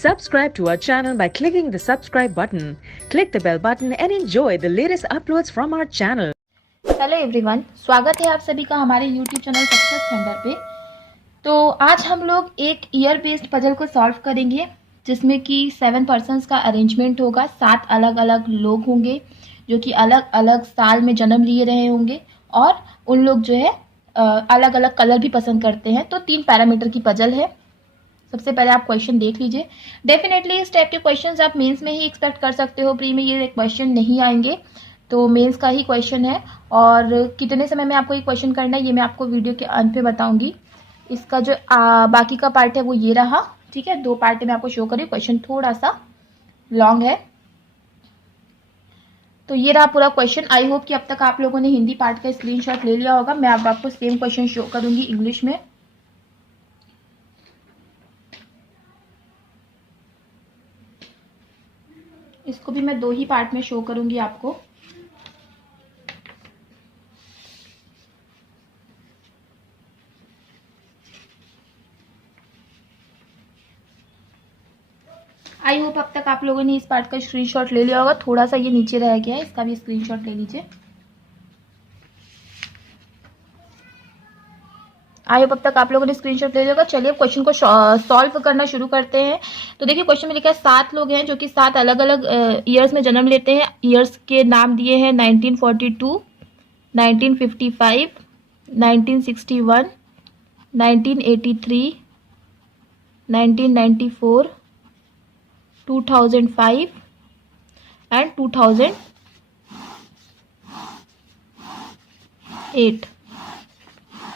Subscribe to our channel by clicking the subscribe button. Click the bell button and enjoy the latest uploads from our channel. Hello everyone, स्वागत है आप सभी का हमारे YouTube channel success thunder पे। तो आज हम लोग एक ईयर बेस्ड पजल को सॉल्व करेंगे जिसमें कि 7 पर्सन्स का अरेंजमेंट होगा। 7 अलग अलग लोग होंगे जो कि अलग अलग साल में जन्म लिए रहे होंगे और उन लोग जो है अलग अलग कलर भी पसंद करते हैं। तो 3 पैरामीटर की पजल है। सबसे पहले आप क्वेश्चन देख लीजिए। डेफिनेटली इस टाइप के क्वेश्चंस आप मेंस में ही एक्सपेक्ट कर सकते हो, प्री में ये क्वेश्चन नहीं आएंगे, तो मेंस का ही क्वेश्चन है। और कितने समय में आपको ये क्वेश्चन करना है ये मैं आपको वीडियो के अंत पे बताऊंगी। इसका जो बाकी का पार्ट है वो ये रहा, ठीक है। 2 पार्ट में आपको शो करी, क्वेश्चन थोड़ा सा लॉन्ग है। तो ये रहा पूरा क्वेश्चन। आई होप कि अब तक आप लोगों ने हिंदी पार्ट का स्क्रीनशॉट ले लिया होगा। मैं अब आपको सेम क्वेश्चन शो करूंगी इंग्लिश में। इसको भी मैं 2 ही पार्ट में शो करूंगी आपको। आई होप अब तक आप लोगों ने इस पार्ट का स्क्रीनशॉट ले लिया होगा। थोड़ा सा ये नीचे रह गया है, इसका भी स्क्रीनशॉट ले लीजिए। आई होप अब तक आप लोगों ने स्क्रीनशॉट ले लिया होगा। चलिए क्वेश्चन को सॉल्व करना शुरू करते हैं। तो देखिए क्वेश्चन में लिखा है 7 लोग हैं जो कि 7 अलग अलग ईयर्स में जन्म लेते हैं। ईयर्स के नाम दिए हैं 1942, 1955, 1961, 1983, 1994, 2005 एंड 2008।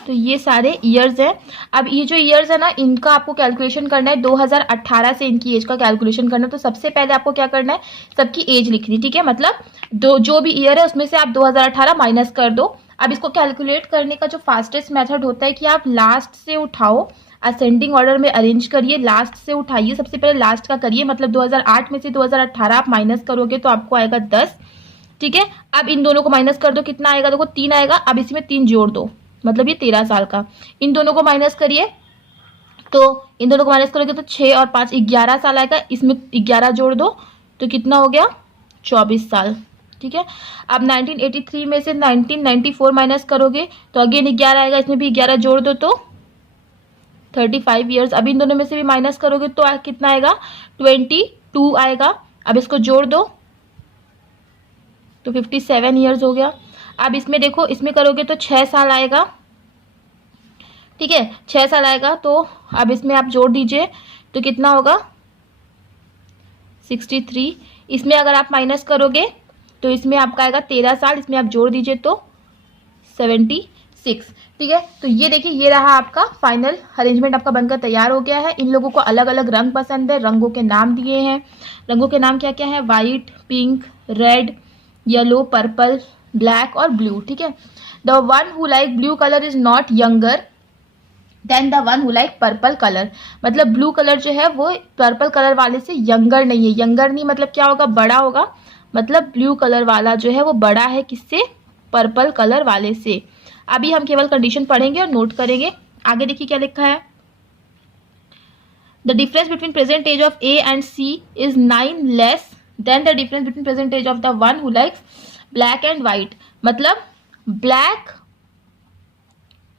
तो ये सारे ईयर्स हैं। अब ये जो ईयर्स है ना, इनका आपको कैलकुलेशन करना है। 2018 से इनकी एज का कैलकुलेशन करना है। तो सबसे पहले आपको क्या करना है, सबकी एज लिखनी, ठीक है। मतलब जो भी ईयर है उसमें से आप 2018 माइनस कर दो। अब इसको कैलकुलेट करने का जो फास्टेस्ट मेथड होता है कि आप लास्ट से उठाओ, असेंडिंग ऑर्डर में अरेंज करिए, लास्ट से उठाइए। सबसे पहले लास्ट का करिए, मतलब 2008 में से 2018 आप माइनस करोगे तो आपको आएगा 10, ठीक है। अब इन दोनों को माइनस कर दो, कितना आएगा, देखो 3 आएगा। अब इसमें 3 जोड़ दो, मतलब ये 13 साल का। इन दोनों को माइनस करिए, तो इन दोनों को माइनस करोगे तो 6 और 5 11 साल आएगा। इसमें 11 जोड़ दो तो कितना हो गया, 24 साल, ठीक है। अब 1983 में से 1994 माइनस करोगे तो अगेन 11 आएगा। इसमें भी 11 जोड़ दो तो 35 ईयर्स। अब इन दोनों में से भी माइनस करोगे तो कितना आएगा, 22 आएगा। अब इसको जोड़ दो तो 57 ईयर्स हो गया। अब इसमें देखो, इसमें करोगे तो 6 साल आएगा, ठीक है, 6 साल आएगा। तो अब इसमें आप जोड़ दीजिए तो कितना होगा, 63। इसमें अगर आप माइनस करोगे तो इसमें आपका आएगा 13 साल। इसमें आप जोड़ दीजिए तो 76, ठीक है। तो ये देखिए, ये रहा आपका फाइनल अरेंजमेंट, आपका बनकर तैयार हो गया है। इन लोगों को अलग अलग रंग पसंद है, रंगों के नाम दिए हैं। रंगों के नाम क्या क्या है, white, pink, red, yellow, purple, black और ब्लू, ठीक है। The one who like blue colour is not younger than the one who like purple colour. मतलब ब्लू कलर जो है वो पर्पल कलर वाले से यंगर नहीं है। यंगर नहीं मतलब क्या होगा, बड़ा होगा। मतलब ब्लू कलर वाला जो है वो बड़ा है किससे, पर्पल कलर वाले से। अभी हम केवल कंडीशन पढ़ेंगे और नोट करेंगे। आगे देखिए क्या लिखा है, the difference between present age of A and C is 9 less than the difference between present age of the one who likes black and white. मतलब ब्लैक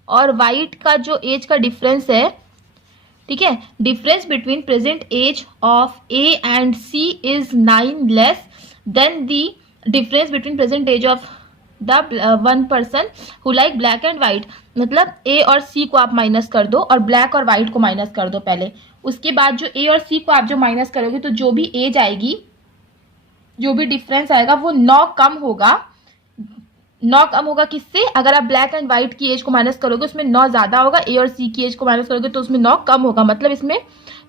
और व्हाइट का जो एज का डिफरेंस है, ठीक है, difference between present age of A and C is 9 less than the difference between present age of the one person who like black and white. मतलब ए और सी को आप माइनस कर दो और ब्लैक और व्हाइट को माइनस कर दो पहले। उसके बाद जो ए और सी को आप जो माइनस करोगे तो जो भी एज आएगी, जो भी डिफरेंस आएगा वो 9 कम होगा। 9 कम होगा किससे, अगर आप ब्लैक एंड व्हाइट की एज को माइनस करोगे उसमें 9 ज्यादा होगा। ए और सी की एज को माइनस करोगे तो उसमें 9 कम होगा, मतलब इसमें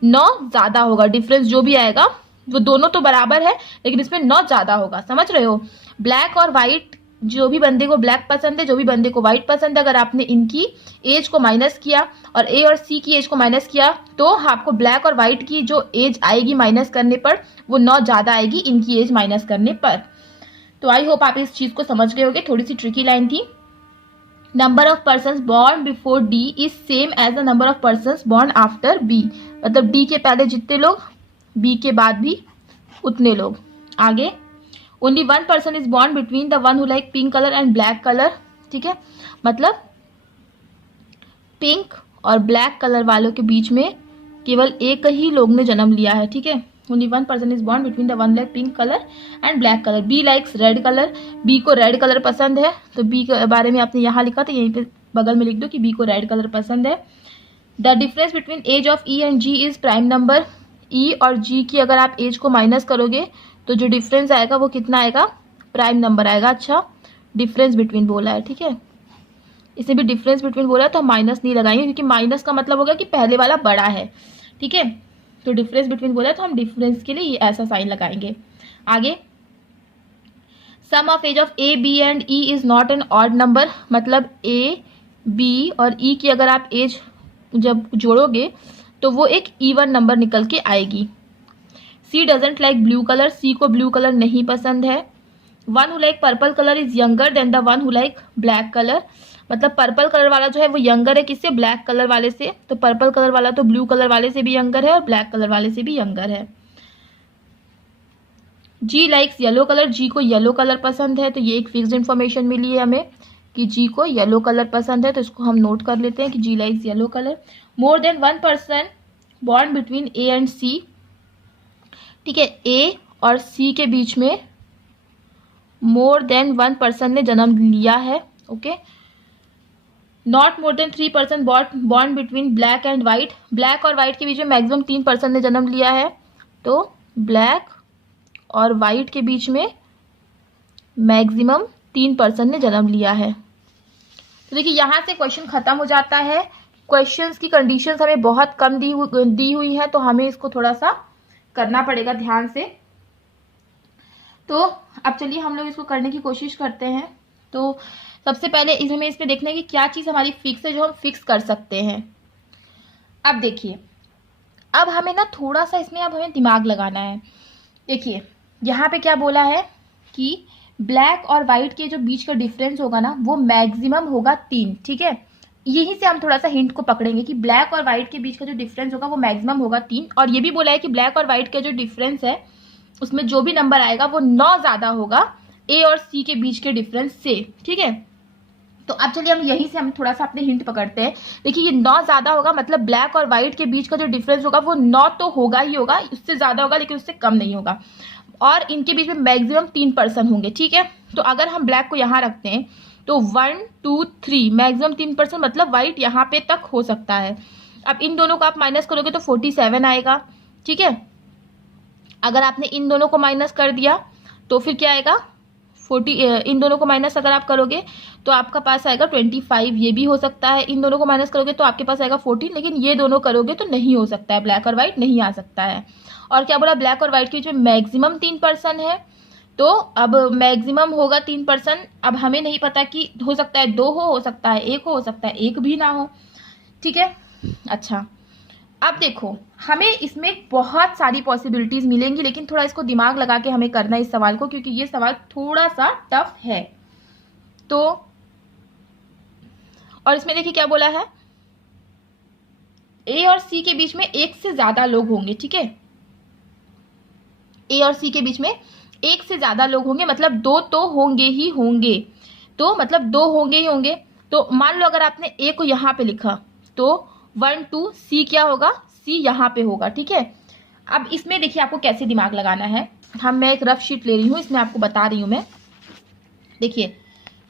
9 ज्यादा होगा। डिफरेंस जो भी आएगा वो दोनों तो बराबर है लेकिन इसमें 9 ज्यादा होगा, समझ रहे हो। ब्लैक और व्हाइट, जो भी बंदे को ब्लैक पसंद है, जो भी बंदे को व्हाइट पसंद है, अगर आपने इनकी एज को माइनस किया और ए और सी की एज को माइनस किया तो आपको ब्लैक और व्हाइट की जो एज आएगी माइनस करने पर वो 9 ज्यादा आएगी इनकी एज माइनस करने पर। तो आई होप आप इस चीज को समझ गए होंगे। थोड़ी सी ट्रिकी लाइन थी। Number of persons born before D is same as the number of persons born after B. मतलब डी के पहले जितने लोग बी के बाद भी उतने लोग। आगे, only 1 person is born between the one who like pink colour and black colour. ठीक है, मतलब पिंक और ब्लैक कलर वालों के बीच में केवल एक ही लोग ने जन्म लिया है। ठीक है, only 1 person is born between the one like pink colour and black colour. B likes red colour, B को रेड कलर पसंद है, तो बी के बारे में आपने यहाँ लिखा, तो यहीं पे बगल में लिख दो कि बी को रेड कलर पसंद है। The difference between age of E and G is prime number. E और जी की अगर आप एज को माइनस करोगे तो जो डिफरेंस आएगा वो कितना आएगा, प्राइम नंबर आएगा। अच्छा, डिफरेंस बिटवीन बोला है, ठीक है, इसे भी डिफरेंस बिटवीन बोला है तो हम माइनस नहीं लगाएंगे, क्योंकि माइनस का मतलब होगा कि पहले वाला बड़ा है। ठीक है, तो डिफरेंस बिटवीन बोला है तो हम डिफरेंस के लिए ये ऐसा साइन लगाएंगे। आगे, sum of age of A B and E is not an odd number, मतलब ए बी और ई की अगर आप एज जब जोड़ोगे तो वो एक इवन नंबर निकल के आएगी। सी डजेंट लाइक ब्लू कलर, सी को ब्लू कलर नहीं पसंद है। One who like purple colour is younger than the one who like black colour, मतलब पर्पल कलर वाला जो है वो यंगर है किससे, ब्लैक कलर वाले से। तो पर्पल कलर वाला तो ब्लू कलर वाले से भी यंगर है और ब्लैक कलर वाले से भी यंगर है। जी लाइक्स येलो कलर, जी को येलो कलर पसंद है, तो ये एक फिक्स्ड इन्फॉर्मेशन मिली है हमें कि जी को येलो कलर पसंद है, तो इसको हम नोट कर लेते हैं कि G likes yellow colour. More than 1 person born between A and C, ठीक है, ए और सी के बीच में मोर देन 1 पर्सन ने जन्म लिया है। Okay, not more than 3 person born between black and white, black और वाइट के बीच में मैक्सिमम 3 पर्सन ने जन्म लिया है, तो ब्लैक और वाइट के बीच में मैक्सिमम 3 पर्सन ने जन्म लिया है। तो देखिए यहाँ से क्वेश्चन खत्म हो जाता है। क्वेश्चंस की कंडीशंस हमें बहुत कम दी हुई है, तो हमें इसको थोड़ा सा करना पड़ेगा ध्यान से। तो अब चलिए हम लोग इसको करने की कोशिश करते हैं। तो सबसे पहले हमें इसमें देखना है कि क्या चीज़ हमारी फिक्स है जो हम फिक्स कर सकते हैं। अब देखिए, अब हमें ना थोड़ा सा इसमें अब हमें दिमाग लगाना है। देखिए यहाँ पे क्या बोला है कि ब्लैक और वाइट के जो बीच का डिफरेंस होगा ना वो मैक्सिमम होगा 3। ठीक है, यहीं से हम थोड़ा सा हिंट को पकड़ेंगे कि ब्लैक और वाइट के बीच का जो डिफरेंस होगा वो मैक्सिमम होगा 3। और ये भी बोला है कि ब्लैक और वाइट का जो डिफरेंस है उसमें जो भी नंबर आएगा वो 9 ज़्यादा होगा ए और सी के बीच के डिफरेंस से। ठीक है, तो अब चलिए हम यहीं से हम थोड़ा सा अपने हिंट पकड़ते हैं। देखिए ये 9 ज़्यादा होगा, मतलब ब्लैक और वाइट के बीच का जो डिफरेंस होगा वो 9 तो होगा ही होगा, उससे ज़्यादा होगा लेकिन उससे कम नहीं होगा। और इनके बीच में मैक्सिमम 3 पर्सन होंगे। ठीक है, तो अगर हम ब्लैक को यहाँ रखते हैं तो 1 2 3 मैक्सिमम 3 पर्सन, मतलब वाइट यहाँ पे तक हो सकता है। अब इन दोनों को आप माइनस करोगे तो 47 आएगा। ठीक है, अगर आपने इन दोनों को माइनस कर दिया तो फिर क्या आएगा, 40, इन दोनों को माइनस अगर आप करोगे तो आपका पास आएगा 25। ये भी हो सकता है, इन दोनों को माइनस करोगे तो आपके पास आएगा 14, लेकिन ये दोनों करोगे तो नहीं हो सकता है, ब्लैक और वाइट नहीं आ सकता है। और क्या बोला, ब्लैक और वाइट के बीच में मैक्सिमम 3 पर्सन है, तो अब मैक्सिमम होगा 3 पर्सन। अब हमें नहीं पता कि हो सकता है 2 हो सकता है 1 हो सकता है 1 भी ना हो। ठीक है, अच्छा अब देखो हमें इसमें बहुत सारी पॉसिबिलिटीज मिलेंगी, लेकिन थोड़ा इसको दिमाग लगा के हमें करना है इस सवाल को, क्योंकि ये सवाल थोड़ा सा टफ है। तो और इसमें देखिए क्या बोला है, ए और सी के बीच में 1 से ज्यादा लोग होंगे। ठीक है, ए और सी के बीच में 1 से ज्यादा लोग होंगे, मतलब 2 तो होंगे ही होंगे, तो मतलब 2 होंगे ही होंगे। तो मान लो अगर आपने ए को यहाँ पे लिखा तो 1 2 सी क्या होगा, सी यहाँ पे होगा। ठीक है, अब इसमें देखिए आपको कैसे दिमाग लगाना है। मैं एक रफ शीट ले रही हूँ, इसमें आपको बता रही हूँ मैं। देखिए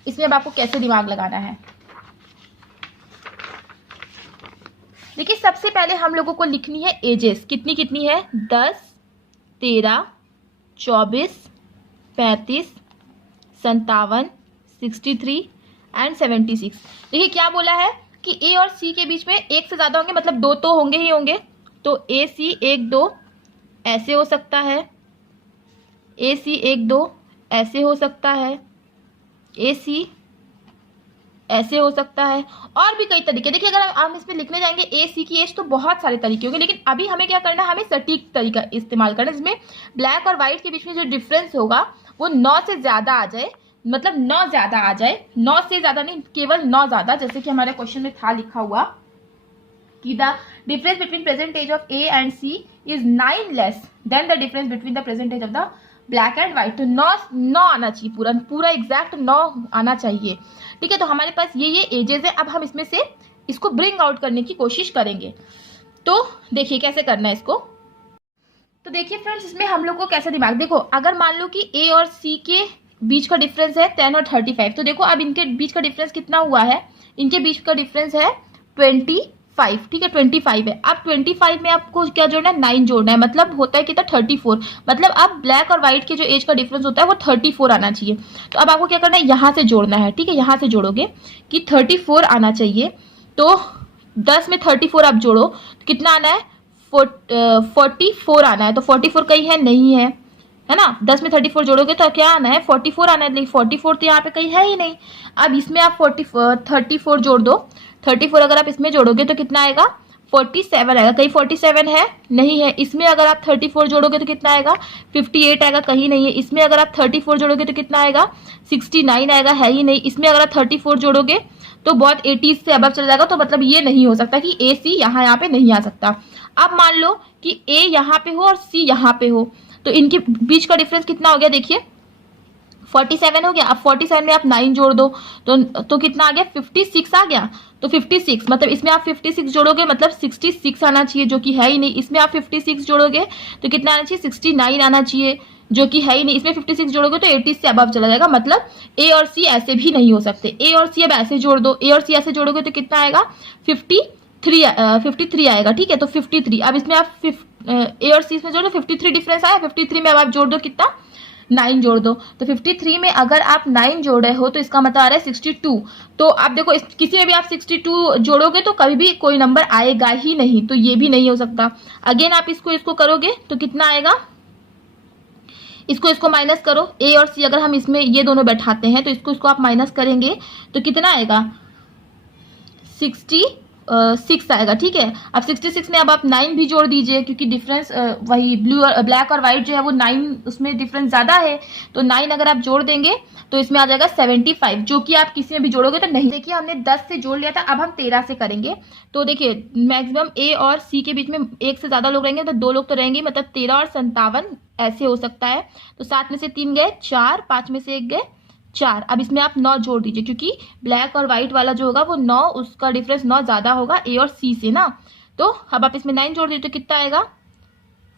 इसमें अब आपको कैसे दिमाग लगाना है। देखिए सबसे पहले हम लोगों को लिखनी है एजेस, कितनी कितनी है, 10 13 24 35 57 63 एंड 76। देखिए क्या बोला है कि ए और सी के बीच में 1 से ज़्यादा होंगे, मतलब 2 तो होंगे ही होंगे, तो ए सी 1 2 ऐसे हो सकता है, ए सी 1 2 ऐसे हो सकता है, ए सी ऐसे हो सकता है, और भी कई तरीके। देखिए अगर हम इसमें लिखने जाएंगे ए सी की एज तो बहुत सारे तरीके होंगे, लेकिन अभी हमें क्या करना है, हमें सटीक तरीका इस्तेमाल करना है, जिसमें ब्लैक और वाइट के बीच में जो डिफरेंस होगा वो 9 से ज़्यादा आ जाए, मतलब 9 ज़्यादा आ जाए, 9 से ज़्यादा नहीं, केवल 9 ज़्यादा। जैसे कि हमारे क्वेश्चन में था लिखा हुआ कि the difference between present age of A and C is 9 less than the difference between the present age of the black and white. तो 9 आना चाहिए, पूरा पूरा एग्जैक्ट 9 आना चाहिए। ठीक है, तो हमारे पास ये एजेस है। अब हम इसमें से इसको ब्रिंग आउट करने की कोशिश करेंगे। तो देखिए कैसे करना है इसको। तो देखिए फ्रेंड्स, इसमें हम लोग को कैसे दिमाग, देखो अगर मान लो कि ए और सी के बीच का डिफरेंस है 10 और 35, तो देखो अब इनके बीच का डिफरेंस कितना हुआ है, इनके बीच का डिफरेंस है 25। ठीक है, 25 है। अब 25 में आपको क्या जोड़ना है, 9 जोड़ना है। मतलब होता है कितना, 34। मतलब अब ब्लैक और व्हाइट के जो एज का डिफरेंस होता है वो 34 आना चाहिए। तो अब आपको क्या करना है, यहाँ से जोड़ना है। ठीक है, यहाँ से जोड़ोगे कि 34 आना चाहिए। तो 10 में 34 आप जोड़ो तो कितना आना है, 44 आना है। तो 44 कहीं है, नहीं है ना। 10 में 34 जोड़ोगे तो क्या आना है, 44 आना है। लेकिन 44 तो यहाँ पे कहीं है ही नहीं। अब इसमें आप 34 जोड़ दो। 34 अगर आप इसमें जोड़ोगे तो कितना आएगा, 47 आएगा। कहीं 47 है, नहीं है। इसमें अगर आप 34 जोड़ोगे तो कितना आएगा, 58 आएगा, कहीं नहीं है। इसमें अगर आप 34 जोड़ोगे तो कितना आएगा, 69 आएगा, है ही नहीं। इसमें अगर आप 34 जोड़ोगे तो बहुत 80 से अबव चला जाएगा। तो मतलब ये नहीं हो सकता कि ए सी यहाँ पे नहीं आ सकता। अब मान लो कि ए यहाँ पे हो और सी यहाँ पे हो, तो इनके बीच का डिफरेंस कितना हो गया, देखिए 47 हो गया। अब 47 में आप 9 जोड़ दो तो कितना आ गया, 56 आ गया। तो 56 मतलब इसमें आप 56 जोड़ोगे मतलब 66 आना चाहिए, जो कि है ही नहीं। इसमें आप 56 जोड़ोगे तो कितना आना चाहिए, 69 आना चाहिए, जो कि है ही नहीं। इसमें 56 जोड़ोगे तो 80 से अबव चला जाएगा। मतलब ए और सी ऐसे भी नहीं हो सकते। ए और सी अब ऐसे जोड़ दो, ए और सी ऐसे जोड़ोगे तो कितना आएगा, 53 आएगा। ठीक है, तो 53। अब इसमें आप ए और सी इसमें जोड़ दो, 53 डिफरेंस आया। 53 में अब आप जोड़ दो कितना, 9 जोड़ दो। तो 53 में अगर आप 9 जोड़ रहे हो तो इसका मतलब आ रहा है 62। तो आप देखो किसी में भी आप 62 जोड़ोगे तो कभी भी कोई नंबर आएगा ही नहीं। तो ये भी नहीं हो सकता। अगेन आप इसको करोगे तो कितना आएगा, इसको माइनस करो। ए और सी अगर हम इसमें ये दोनों बैठाते हैं तो इसको आप माइनस करेंगे तो कितना आएगा, 66 आएगा। ठीक है, अब 66 में अब आप 9 भी जोड़ दीजिए, क्योंकि डिफरेंस वही ब्लैक और व्हाइट जो है वो 9 उसमें डिफरेंस ज्यादा है। तो 9 अगर आप जोड़ देंगे तो इसमें आ जाएगा 75, जो कि आप किसी में भी जोड़ोगे तो नहीं। देखिए हमने 10 से जोड़ लिया था, अब हम 13 से करेंगे। तो देखिए मैक्सिमम ए और सी के बीच में एक से ज्यादा लोग रहेंगे, तो 2 लोग तो रहेंगे। मतलब 13 और 57 ऐसे हो सकता है। तो 7 में से 3 गए 4, 5 में से 1 गए 4। अब इसमें आप 9 जोड़ दीजिए, क्योंकि ब्लैक और व्हाइट वाला जो होगा वो 9, उसका डिफरेंस 9 ज्यादा होगा ए और सी से ना। तो अब आप इसमें 9 जोड़ दीजिए तो कितना आएगा,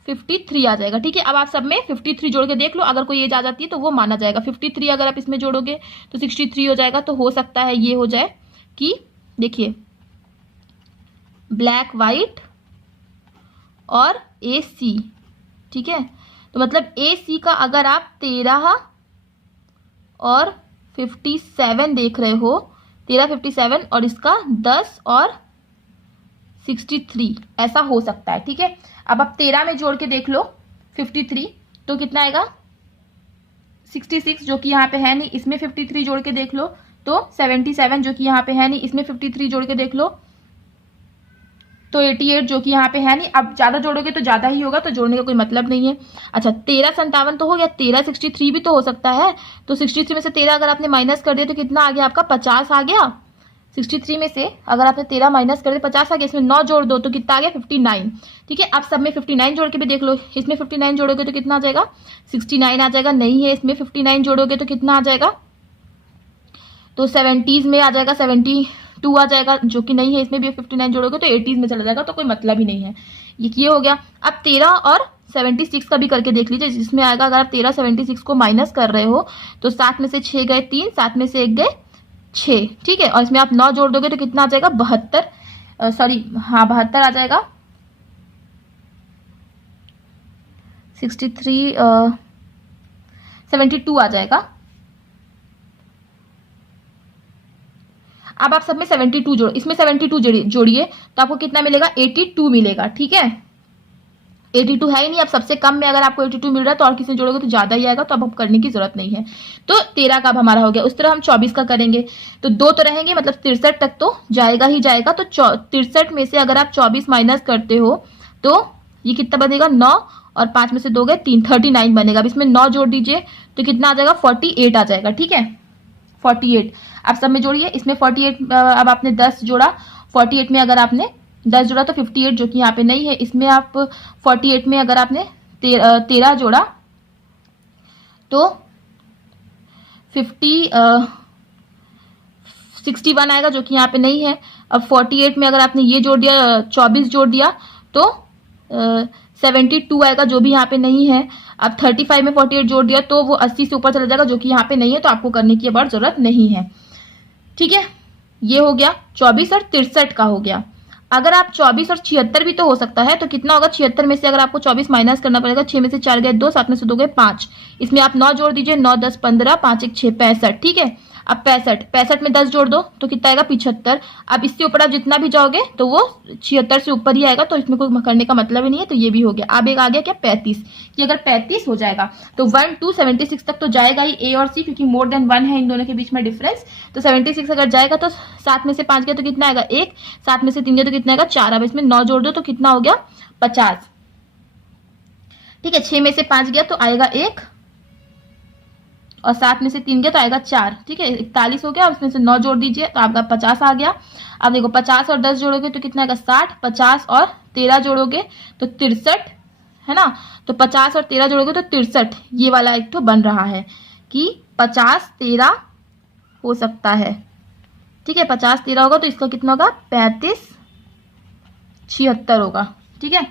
53 आ जाएगा। ठीक है, अब आप सब में 53 जोड़ के देख लो, अगर कोई एज आ जाती है तो वो माना जाएगा। 53 अगर आप इसमें जोड़ोगे तो 63 हो जाएगा। तो हो सकता है ये हो जाए कि देखिए ब्लैक व्हाइट और ए सी। ठीक है, तो मतलब ए सी का अगर आप 13 और 57 देख रहे हो, 13, 57 और इसका 10 और 63 ऐसा हो सकता है। ठीक है, अब आप 13 में जोड़ के देख लो 53 तो कितना आएगा, 66 जो कि यहाँ पे है नहीं। इसमें 53 जोड़ के देख लो तो 77 जो कि यहाँ पे है नहीं। इसमें 53 जोड़ के देख लो तो 88 जो कि यहाँ पे है नहीं। अब ज्यादा जोड़ोगे तो ज्यादा ही होगा, तो जोड़ने का कोई मतलब नहीं है। अच्छा 13, 57 तो हो गया, 13, 63 भी तो हो सकता है। तो 63 में से 13 अगर आपने माइनस कर दिया तो कितना आ गया आपका, 50 आ गया। 63 में से अगर आपने 13 माइनस कर दिया 50 आ गया। इसमें 9 जोड़ दो तो कितना आ गया, 59। ठीक है, अब सब में 59 जोड़ के भी देख लो। इसमें 59 जोड़ोगे तो कितना आ जाएगा, 69 आ जाएगा। नहीं है, इसमें 59 जोड़ोगे तो कितना आ जाएगा, तो 70s में आ जाएगा, 72 आ जाएगा, जो कि नहीं है। इसमें भी 59 जोड़ोगे तो 80s में चला जाएगा, तो कोई मतलब ही नहीं है। ये हो गया। अब 13 और 76 का भी करके देख लीजिए, जिसमें आएगा अगर आप 13, 76 को माइनस कर रहे हो तो 7 में से 6 गए 3, 7 में से 1 गए 6। ठीक है, और इसमें आप 9 जोड़ दोगे तो कितना आ जाएगा, 72 आ जाएगा। 63 72 आ जाएगा। अब आप सब में 72 जोड़, इसमें 72 जोड़िए तो आपको कितना मिलेगा, 82 मिलेगा। ठीक है, 82 है ही नहीं। अब सबसे कम में अगर आपको 82 मिल रहा है तो और किसी जोड़ोगे तो ज्यादा ही आएगा, तो अब करने की जरूरत नहीं है। तो 13 का अब हमारा हो गया। उस तरह हम 24 का करेंगे तो 2 तो रहेंगे, मतलब 63 तक तो जाएगा ही जाएगा। तो 63 में से अगर आप 24 माइनस करते हो तो ये कितना बनेगा, 9 और 5 में से 2 गए 3, 39 बनेगा। अब इसमें 9 जोड़ दीजिए तो कितना आ जाएगा, 48 आ जाएगा। ठीक है, 48 आप सब में जोड़िए। इसमें 48 अब आपने 10 जोड़ा, 48 में अगर आपने 10 जोड़ा तो 58 जो कि यहाँ पे नहीं है। इसमें आप 48 में अगर आपने 13 जोड़ा तो 61 आएगा जो कि यहाँ पे नहीं है। अब 48 में अगर आपने ये जोड़ दिया 24 जोड़ दिया तो 72 आएगा जो भी यहाँ पे नहीं है। अब 35 में 48 जोड़ दिया तो वो 80 से ऊपर चला जाएगा जो कि यहाँ पे नहीं है, तो आपको करने की अब जरूरत नहीं है। ठीक है, ये हो गया 24 और 63 का हो गया। अगर आप 24 और 76 भी तो हो सकता है, तो कितना होगा 76 में से अगर आपको 24 माइनस करना पड़ेगा, 6 में से 4 गए 2, 7 में से 2 गए 5, इसमें आप 9 जोड़ दीजिए, 9 10 15, 5 1 6 65। ठीक है, अब 65 में 10 जोड़ दो तो कितना आएगा 75। अब इससे ऊपर आप जितना भी जाओगे तो वो 76 से ऊपर ही आएगा, तो इसमें कोई करने का मतलब ही नहीं है। तो ये भी हो गया। अब एक आ गया क्या 35, कि अगर 35 हो जाएगा तो 1 to 76 तक तो जाएगा ही ए और सी, क्योंकि मोर देन 1 है इन दोनों के बीच में डिफरेंस। तो 76 अगर जाएगा तो 7 में से 5 गया तो कितना आएगा 1, 7 में से 3 गया तो कितना आएगा 4। अब इसमें 9 जोड़ दो तो कितना हो गया 50। ठीक है, 6 में से 5 गया तो आएगा 1 और 7 में से 3 गया तो आएगा 4। ठीक है, 41 हो गया। उसमें से 9 जोड़ दीजिए तो आपका 50 आ गया। अब देखो 50 और 10 जोड़ोगे तो कितना आएगा 60, 50 और 13 जोड़ोगे तो 63 है ना। तो 50 और 13 जोड़ोगे तो 63, ये वाला एक तो बन रहा है कि 50 13 हो सकता है। ठीक है, 50 13 होगा तो इसका कितना होगा 35 76 होगा। ठीक है,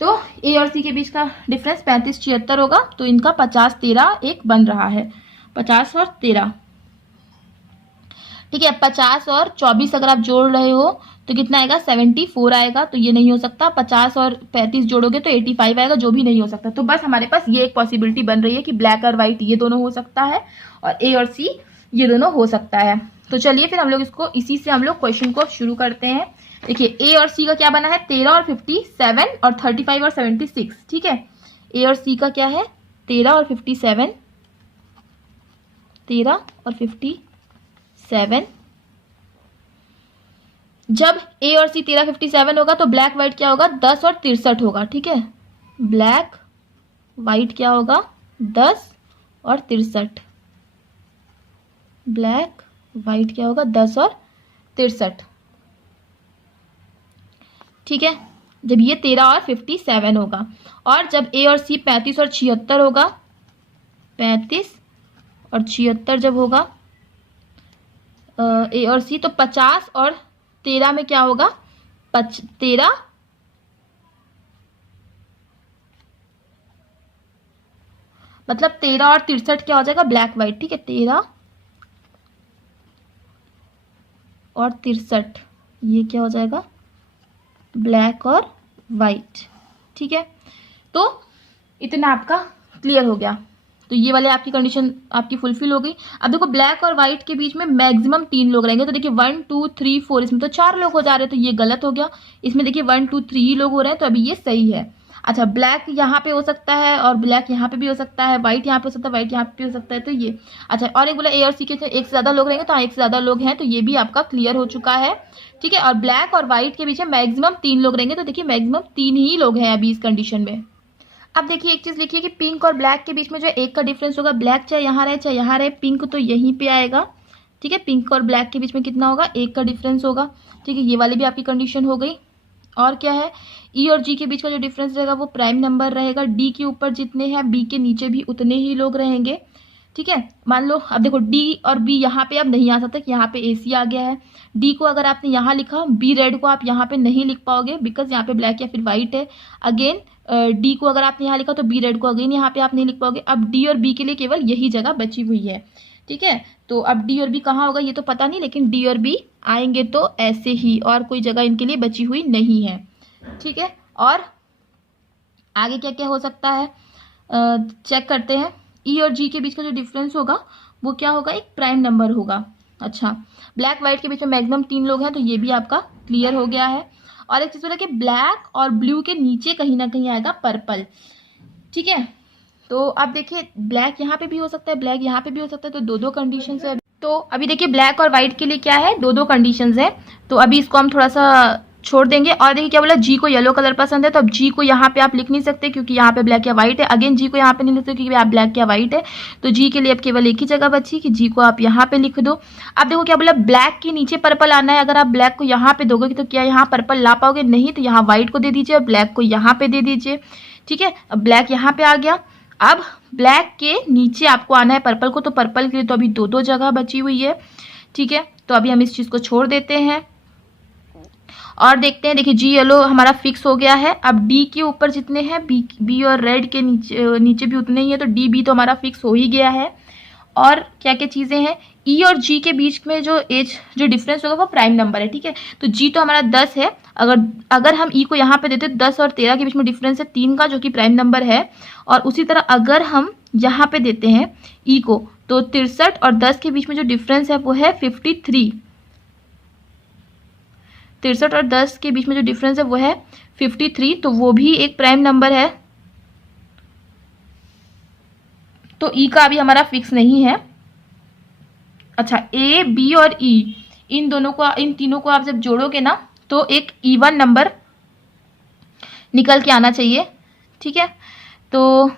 तो ए और सी के बीच का डिफरेंस 35 76 होगा, तो इनका 50 13 एक बन रहा है, 50 और 13। ठीक है, 50 और 24 अगर आप जोड़ रहे हो तो कितना आएगा 74 आएगा, तो ये नहीं हो सकता। 50 और 35 जोड़ोगे तो 85 आएगा, जो भी नहीं हो सकता। तो बस हमारे पास ये एक पॉसिबिलिटी बन रही है कि ब्लैक और व्हाइट ये दोनों हो सकता है और ए और सी ये दोनों हो सकता है। तो चलिए फिर हम लोग इसको इसी से हम लोग क्वेश्चन को शुरू करते हैं। देखिए ए और सी का क्या बना है 13 और 57 और 35 और 76। ठीक है, ए और सी का क्या है 13 और 57, 13 और 57। जब ए और सी 13 57 होगा तो ब्लैक व्हाइट क्या होगा 10 और 63 होगा। ठीक है, ब्लैक व्हाइट क्या होगा 10 और 63, ब्लैक व्हाइट क्या होगा 10 और 63। ठीक है, जब ये 13 और 57 होगा। और जब ए और सी 35 और 76 होगा, 35 और 76 जब होगा ए और सी, तो 50 और 13 में क्या होगा 13 मतलब 13 और 63 क्या हो जाएगा ब्लैक व्हाइट। ठीक है, 13 और 63 ये क्या हो जाएगा ब्लैक और वाइट। ठीक है, तो इतना आपका क्लियर हो गया। तो ये वाले आपकी कंडीशन आपकी फुलफिल हो गई। अब देखो ब्लैक और व्हाइट के बीच में मैक्सिमम 3 लोग रहेंगे, तो देखिए 1 2 3 4, इसमें तो 4 लोग हो जा रहे हैं, तो ये गलत हो गया। इसमें देखिए 1 2 3 लोग हो रहे हैं, तो अभी ये सही है। अच्छा, ब्लैक यहाँ पे हो सकता है और ब्लैक यहाँ पे भी हो सकता है, व्हाइट यहाँ पे हो सकता है, व्हाइट यहाँ पे भी हो सकता है, तो ये अच्छा। और एक बोला ए और सी के एक से ज्यादा लोग रहेंगे, तो हाँ एक से ज्यादा लोग हैं, तो ये भी आपका क्लियर हो चुका है। ठीक है, और ब्लैक और व्हाइट के बीच में मैक्सिमम 3 लोग रहेंगे, तो देखिए मैक्सिमम 3 ही लोग हैं अभी इस कंडीशन में। अब देखिए एक चीज लिखिए कि पिंक और ब्लैक के बीच में जो एक का डिफरेंस होगा, ब्लैक चाहे यहाँ रहे चाहे यहाँ रहे, पिंक तो यहीं पे आएगा। ठीक है, पिंक और ब्लैक के बीच में कितना होगा 1 का डिफरेंस होगा। ठीक है, ये वाली भी आपकी कंडीशन हो गई। और क्या है ई और जी के बीच का जो डिफरेंस रहेगा वो प्राइम नंबर रहेगा। डी के ऊपर जितने हैं बी के नीचे भी उतने ही लोग रहेंगे। ठीक है, मान लो अब देखो डी और बी यहाँ पे अब नहीं आ सकता कि यहाँ पे ए सी आ गया है। डी को अगर आपने यहाँ लिखा, बी रेड को आप यहाँ पे नहीं लिख पाओगे बिकॉज यहाँ पे ब्लैक या फिर व्हाइट है। अगेन डी को अगर आपने यहाँ लिखा तो बी रेड को अगेन यहाँ पे आप नहीं लिख पाओगे। अब डी और बी के लिए केवल यही जगह बची हुई है। ठीक है, तो अब डी और बी कहाँ होगा ये तो पता नहीं, लेकिन डी और बी आएंगे तो ऐसे ही, और कोई जगह इनके लिए बची हुई नहीं है। ठीक है, और आगे क्या क्या हो सकता है चेक करते हैं। ई और जी के बीच का जो डिफरेंस होगा वो क्या होगा, एक प्राइम नंबर होगा। अच्छा, ब्लैक व्हाइट के बीच में मैक्सिमम 3 लोग हैं, तो ये भी आपका क्लियर हो गया है। और एक चीज बोला कि ब्लैक और ब्लू के नीचे कहीं ना कहीं आएगा पर्पल। ठीक है, तो अब देखिए ब्लैक यहाँ पे भी हो सकता है, ब्लैक यहाँ पे भी हो सकता है, तो 2 कंडीशन है। तो अभी देखिए ब्लैक और व्हाइट के लिए क्या है 2 कंडीशंस है। तो अभी इसको हम थोड़ा सा छोड़ देंगे। और देखिए क्या बोला, जी को येलो कलर पसंद है, तो अब जी को यहाँ पे आप लिख नहीं सकते क्योंकि यहाँ पे ब्लैक या व्हाइट है। अगेन जी को यहाँ पे नहीं लिख सकते क्योंकि आप ब्लैक या व्हाइट है, तो जी के लिए अब केवल एक ही जगह बची कि जी को आप यहाँ पे लिख दो। अब देखो क्या बोला, ब्लैक के नीचे पर्पल आना है। अगर आप ब्लैक को यहाँ पे दोगे तो क्या यहाँ पर्पल ला पाओगे? नहीं, तो यहाँ व्हाइट को दे दीजिए और ब्लैक को यहाँ पे दे दीजिए। ठीक है, अब ब्लैक यहाँ पे आ गया। अब ब्लैक के नीचे आपको आना है पर्पल को, तो पर्पल के लिए तो अभी दो दो जगह बची हुई है। ठीक है, तो अभी हम इस चीज को छोड़ देते हैं और देखते हैं। देखिए जी येलो हमारा फिक्स हो गया है। अब डी के ऊपर जितने हैं, बी और रेड के नीचे भी उतने ही है, तो डी बी तो हमारा फिक्स हो ही गया है। और क्या क्या चीजें हैं, ई और जी के बीच में जो डिफरेंस होगा वो प्राइम नंबर है। ठीक है, तो जी तो हमारा 10 है। अगर हम ई को यहाँ पे देते 10 और 13 के बीच में डिफरेंस है 3 का, जो कि प्राइम नंबर है। और उसी तरह अगर हम यहाँ पे देते हैं ई को, तो 63 और 10 के बीच में जो डिफरेंस है वो है 53। 63 और 10 के बीच में जो डिफरेंस है वो है 53, तो वो भी एक प्राइम नंबर है। तो ई का अभी हमारा फिक्स नहीं है। अच्छा, ए बी और ई इन तीनों को आप जब जोड़ोगे ना तो एक इवन नंबर निकल के आना चाहिए। ठीक है, तो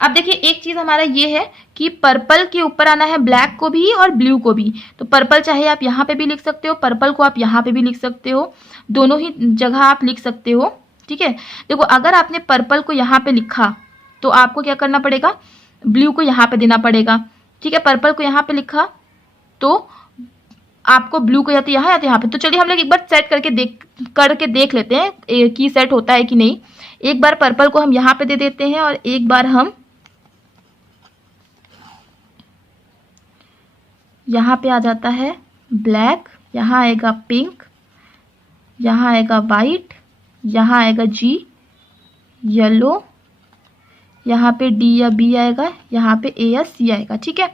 अब देखिए एक चीज हमारा ये है कि पर्पल के ऊपर आना है ब्लैक को भी और ब्लू को भी। तो पर्पल चाहे आप यहाँ पे भी लिख सकते हो, पर्पल को आप यहाँ पे भी लिख सकते हो, दोनों ही जगह आप लिख सकते हो। ठीक है, देखो अगर आपने पर्पल को यहाँ पे लिखा तो आपको क्या करना पड़ेगा, ब्लू को यहाँ पे देना पड़ेगा। ठीक है, पर्पल को यहाँ पे लिखा तो आपको ब्लू को या तो यहाँ पे। तो चलिए हम लोग एक बार सेट करके देख लेते हैं कि सेट होता है कि नहीं। एक बार पर्पल को हम यहाँ पे दे देते हैं और एक बार हम यहाँ पे आ जाता है ब्लैक, यहाँ आएगा पिंक, यहाँ आएगा वाइट, यहाँ आएगा जी येलो, यहाँ पे डी या बी आएगा, यहाँ पे ए या सी आएगा। ठीक है,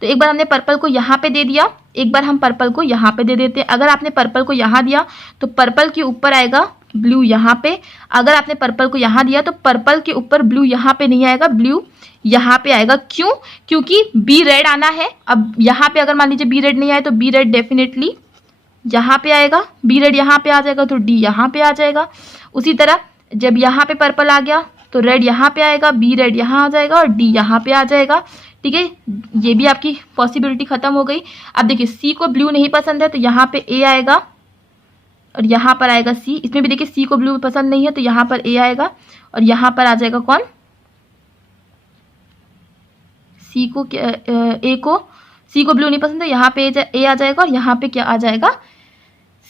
तो एक बार हमने पर्पल को यहाँ पे दे दिया, एक बार हम पर्पल को यहाँ पे दे देते हैं। अगर आपने पर्पल को यहाँ दिया तो पर्पल के ऊपर आएगा ब्लू यहाँ पे। अगर आपने पर्पल को यहाँ दिया तो पर्पल के ऊपर ब्लू यहाँ पे नहीं आएगा, ब्लू यहाँ पे आएगा। क्यों? क्योंकि बी रेड आना है। अब यहाँ पे अगर मान लीजिए बी रेड नहीं आए तो बी रेड डेफिनेटली यहाँ पे आएगा, बी रेड यहाँ पे आ जाएगा तो डी यहाँ पे आ जाएगा। उसी तरह जब यहाँ पे पर्पल आ गया तो रेड यहाँ पे आएगा, बी रेड यहाँ आ जाएगा और डी यहाँ पे आ जाएगा। ठीक है, ये भी आपकी पॉसिबिलिटी खत्म हो गई। अब देखिए सी को ब्लू नहीं पसंद है तो यहाँ पे ए आएगा और यहाँ पर आएगा सी। इसमें भी देखिए सी को ब्लू पसंद नहीं है तो यहाँ पर ए आएगा और यहाँ पर आ जाएगा कौन, सी को ब्लू नहीं पसंद है, यहाँ पे ए आ जाएगा और यहाँ पे क्या आ जाएगा,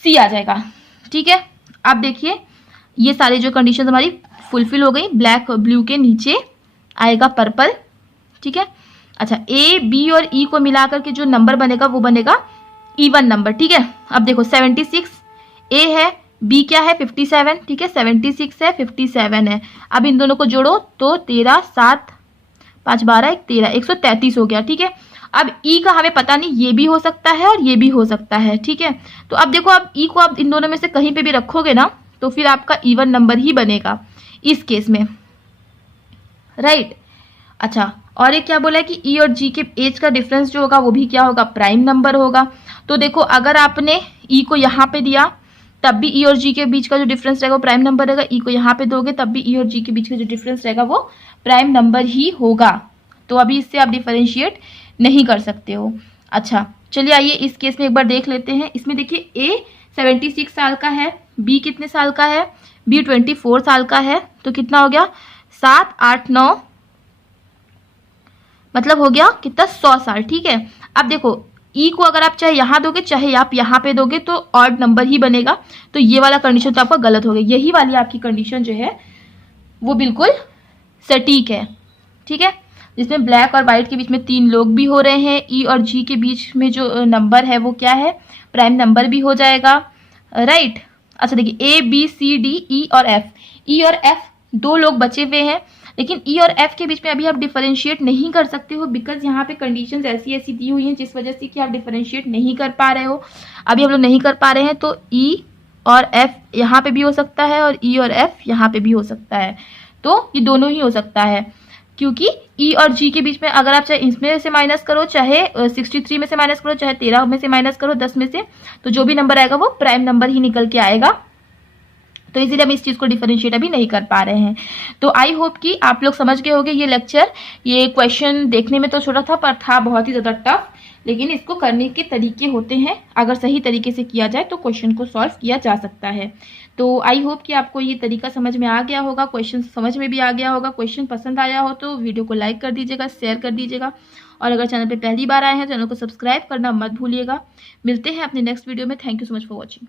सी आ जाएगा। ठीक है, अब देखिए ये सारी जो कंडीशन हमारी फुलफिल हो गई। ब्लैक ब्लू के नीचे आएगा पर्पल। ठीक है, अच्छा ए बी और ई को मिलाकर के जो नंबर बनेगा वो बनेगा इवन नंबर। ठीक है, अब देखो 76 ए है, बी क्या है 57। ठीक है, 76 है, 57 है। अब इन दोनों को जोड़ो तो 13 7 5 12 13 133 हो गया। ठीक है, अब ई का हमें पता नहीं, ये भी हो सकता है और ये भी हो सकता है। ठीक है, तो अब देखो अब ई को आप इन दोनों में से कहीं पे भी रखोगे ना तो फिर आपका इवन नंबर ही बनेगा इस केस में, राइट। अच्छा, और एक क्या बोला है कि ई और जी के एज का डिफरेंस जो होगा वो भी क्या होगा, प्राइम नंबर होगा। तो देखो अगर आपने ई को यहाँ पे दिया तब भी ई और जी के बीच का जो डिफरेंस रहेगा वो प्राइम नंबर रहेगा। ई को यहाँ पे दोगे तब भी ई और जी के बीच का जो डिफरेंस रहेगा वो प्राइम नंबर ही होगा। तो अभी इससे आप डिफरेंशिएट नहीं कर सकते हो। अच्छा चलिए आइए इस केस में एक बार देख लेते हैं। इसमें देखिए ए 76 साल का है, बी कितने साल का है, बी 24 साल का है। तो कितना हो गया 7 8 9, मतलब हो गया कितना 100 साल। ठीक है, अब देखो ई को अगर आप चाहे यहाँ दोगे चाहे आप यहाँ पे दोगे तो ऑड नंबर ही बनेगा। तो ये वाला कंडीशन तो आपका गलत हो गया। यही वाली आपकी कंडीशन जो है वो बिल्कुल सटीक है। ठीक है, जिसमें ब्लैक और वाइट के बीच में 3 लोग भी हो रहे हैं। ई और जी के बीच में जो नंबर है वो क्या है, प्राइम नंबर भी हो जाएगा, राइट। अच्छा देखिए A B C D E और एफ, ई और एफ 2 लोग बचे हुए हैं, लेकिन ई और एफ के बीच में अभी आप डिफरेंशिएट नहीं कर सकते हो बिकॉज यहाँ पे कंडीशंस ऐसी ऐसी दी हुई हैं जिस वजह से कि आप डिफरेंशिएट नहीं कर पा रहे हो। अभी हम लोग नहीं कर पा रहे हैं तो ई और एफ यहाँ पे भी हो सकता है और ई और एफ यहाँ पे भी हो सकता है। तो ये दोनों ही हो सकता है। क्योंकि ई और जी के बीच में अगर आप चाहे इसमें से माइनस करो, चाहे 63 में से माइनस करो, चाहे 13 में से माइनस करो, 10 में से, तो जो भी नंबर आएगा वो प्राइम नंबर ही निकल के आएगा। तो इसीलिए हम इस चीज को डिफरेंशिएट अभी नहीं कर पा रहे हैं। तो आई होप कि आप लोग समझ गए होंगे ये लेक्चर। ये क्वेश्चन देखने में तो छोटा था पर था बहुत ही ज्यादा टफ, लेकिन इसको करने के तरीके होते हैं। अगर सही तरीके से किया जाए तो क्वेश्चन को सॉल्व किया जा सकता है। तो आई होप कि आपको ये तरीका समझ में आ गया होगा, क्वेश्चन समझ में भी आ गया होगा। क्वेश्चन पसंद आया हो तो वीडियो को लाइक कर दीजिएगा, शेयर कर दीजिएगा, और अगर चैनल पे पहली बार आए हैं तो चैनल को सब्सक्राइब करना मत भूलिएगा। मिलते हैं अपने नेक्स्ट वीडियो में। Thank you so much for watching.